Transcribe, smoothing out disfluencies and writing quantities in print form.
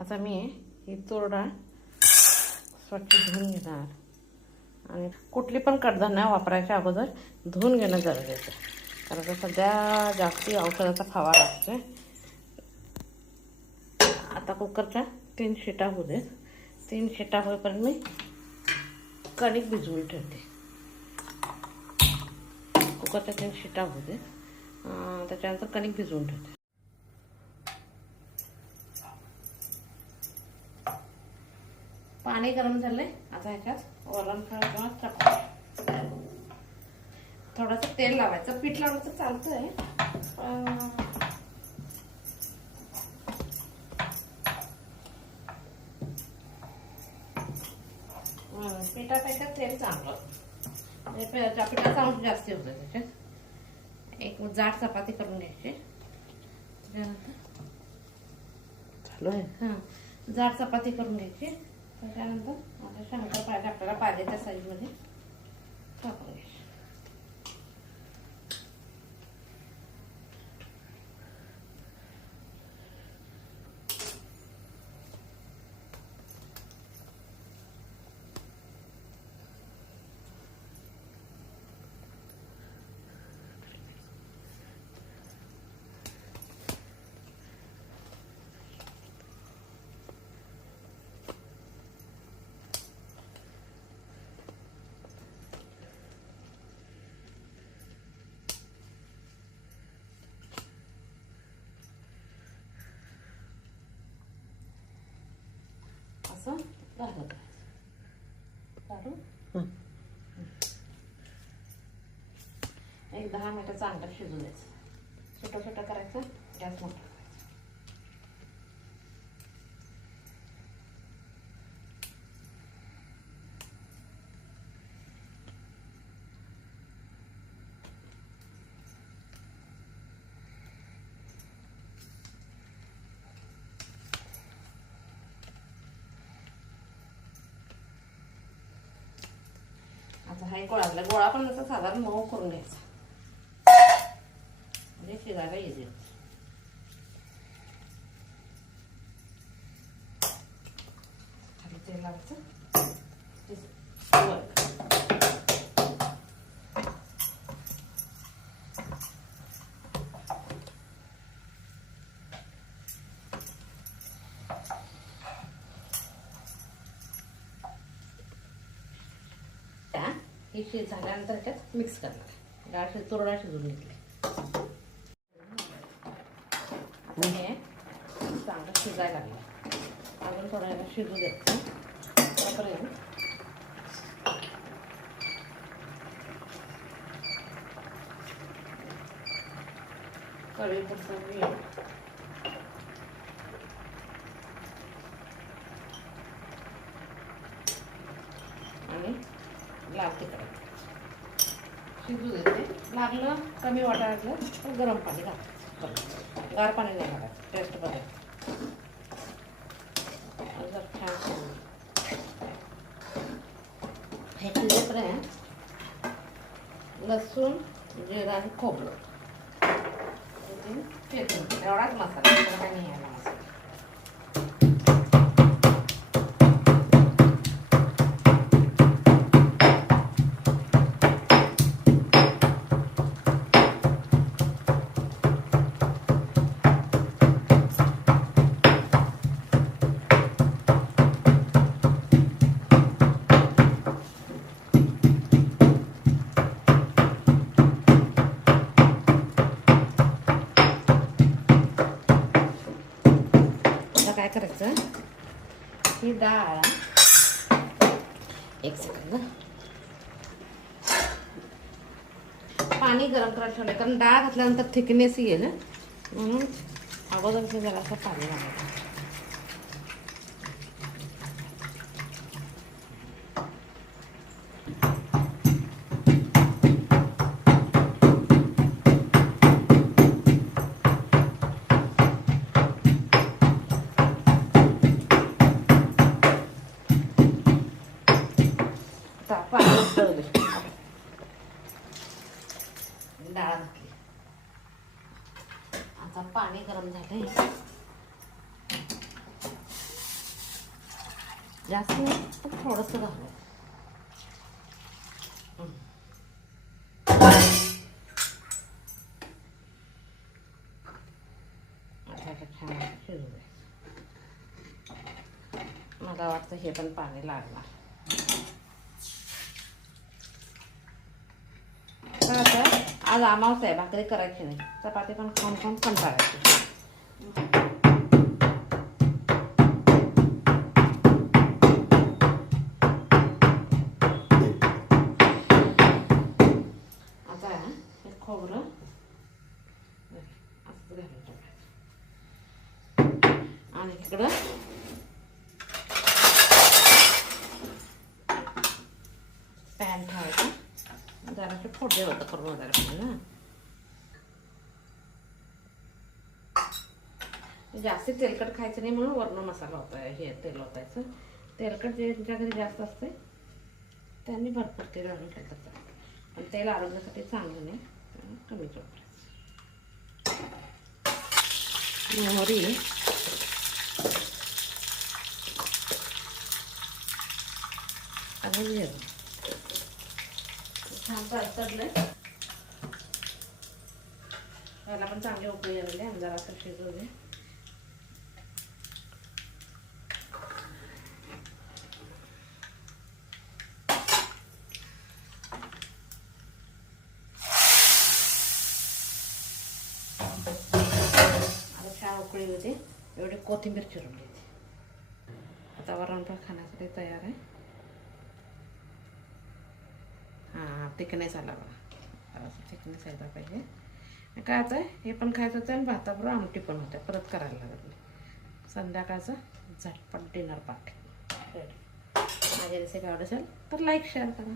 आता मी ही तूर डाळ स्वच्छ धुवून घेणार आणि कुठली पण कडधान्य वापरायच्या अगोदर धुवून घेणं गरजेचं आहे. कारण का सध्या जास्ती औषधाचा फवारा असतो. आता कुकरच्या 3 शिट्या होऊ देत. 3 शिट्या होईपर्यंत मी कणिक भिजवून ठेवते. कुकरच्या 3 शिट्या होऊ देत. त्याच्यानंतर कणिक भिजवून ठेवते. पाणी गरम झालंय. आता ह्याच्यात वरण किंवा चपाती थोडंसं तेल लावायचं. पीठ लावायचं चालतंय. पिठापेक्षा तेल चांगलं. पिठाचा अंश जास्ती होतो त्याच्यात. एक जाड चपाती करून घ्यायची. त्याच्यानंतर चालू आहे. जाड चपाती करून घ्यायची. त्याच्यानंतर आता शंकरपाळ्या आपल्याला पाहिजे त्या साईजमध्ये टाकून घ्यायची. असं घालत काढून एक 10 मिनिटं चांगलं शिजू द्यायचं. छोटं छोटं करायचं. गॅस मोठा. आता हा गोळा आपला गोळा पण जसा साधारण मऊ करून घ्यायचा म्हणजे शिजायला इझी होतं. खाली तेल लावायचं. हे झाल्यानंतर त्याच्यात मिक्स करणार. डाळ तूर डाळ शिजवून घेतली. आता हे चांगलं शिजायला लागलं. अजून थोडं याला शिजू द्यायचं. त्यापर्यंत कढईपुरतं मीठ, आणि लाल तिखट शिजू देते. लागलं कमी वाटायला तर गरम पाणी घालायचं. गार पाणी नाही घालायचं. टेस्ट बघायचं. जर छान हे शिजेपर्यंत लसूण, जिरं आणि खोबरं ठेचून एवढाच मसाला. काही नाही यायला मसाला. काय करायचं, ही डाळ एक सेकंद पाणी गरम करायला ठेवलं. कारण डाळ घातल्यानंतर थिकनेस येईल म्हणून अगोदर जरासं पाणी घालायचं. डाळ घातली. आता पाणी गरम झालंय. जास्त नाही, पण थोडंसं घालू. आता छान शिजू दे. मला वाटतं हे पण पाणी लागणार. तर आता आज अमावस्या आहे, भाकरी करायची नाही, चपाती पण खाऊन खाऊन कंटाळायची. आता हे खोबरं असं घालून टाकायचं आणि इकडं पॅन ठेवायचं. जरासं फोडले होतं करून वगैरे ना, जास्त तेलकट खायचं नाही म्हणून वरण मसाला होता, हे तेल ओतायचं. तेलकट ज्यांच्या घरी जास्त असते त्यांनी भरपूर तेल घालून टाकायचं, पण तेल आरोग्यासाठी चांगलं नाही, कमीच वापरायचं. मोहरी आणि जिरं छान तडतडलंय. याला पण चांगले उकळी आलेले आणि जरासं शिजवू दे. आता छान उकळी होते, एवढी कोथिंबीर चिरून घ्यायची. आता वरणफळ खाण्यासाठी तयार आहे. हां, थिकनेस आला बघा, थिकनेस यायला पाहिजे. काय आता हे पण खायचं होतं आणि भाताबरोबर आमटी पण होते, परत करायला लागत नाही. संध्याकाळचं झटपट डिनर पार्टी रेडी. माझी रेसिपी आवडत असेल तर लाईक शेअर करा.